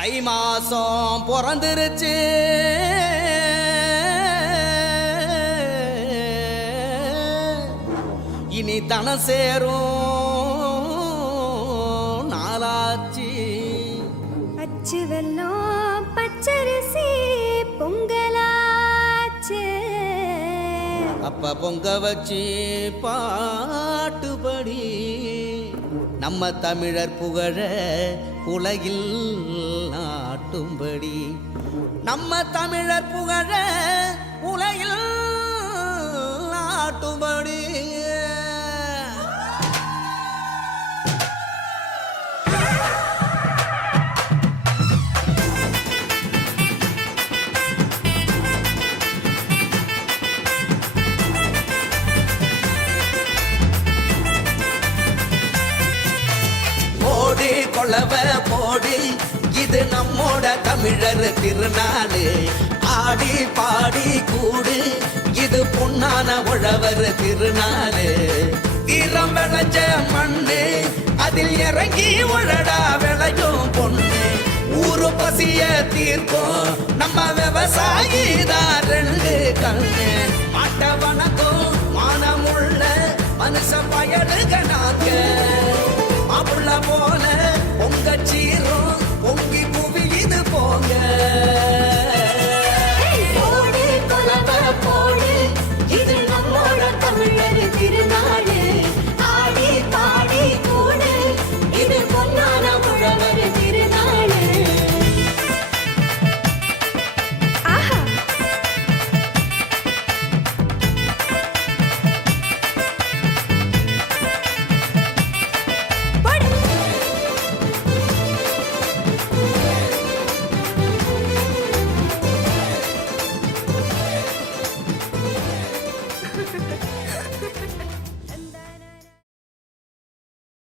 தை மாசம் பிறந்துருச்சு, இனி தனம் சேரும் நாளாச்சு. அச்சு வெல்லம் பச்சரிசி பொங்கலாச்சு, அப்ப பொங்க வச்சு பாட்டுபடி நம்ம தமிழர் புகழ உலகில் நாட்டும்படி, நம்ம தமிழர் புகழ உலகில் நாட்டும்படி. கொளவ போடு, இது நம்மோட தமிழர் திருநாடு. ஆடி பாடி கூடு, இது பொன்னான உழவர் திருநாடு. தீரம் விளைஞ்ச மண்ணு, அதில் இறங்கி உழடா விளையும் பொண்ணு. ஊரு பசிய தீர்க்கும் நம்ம விவசாயி தான் ரெண்டு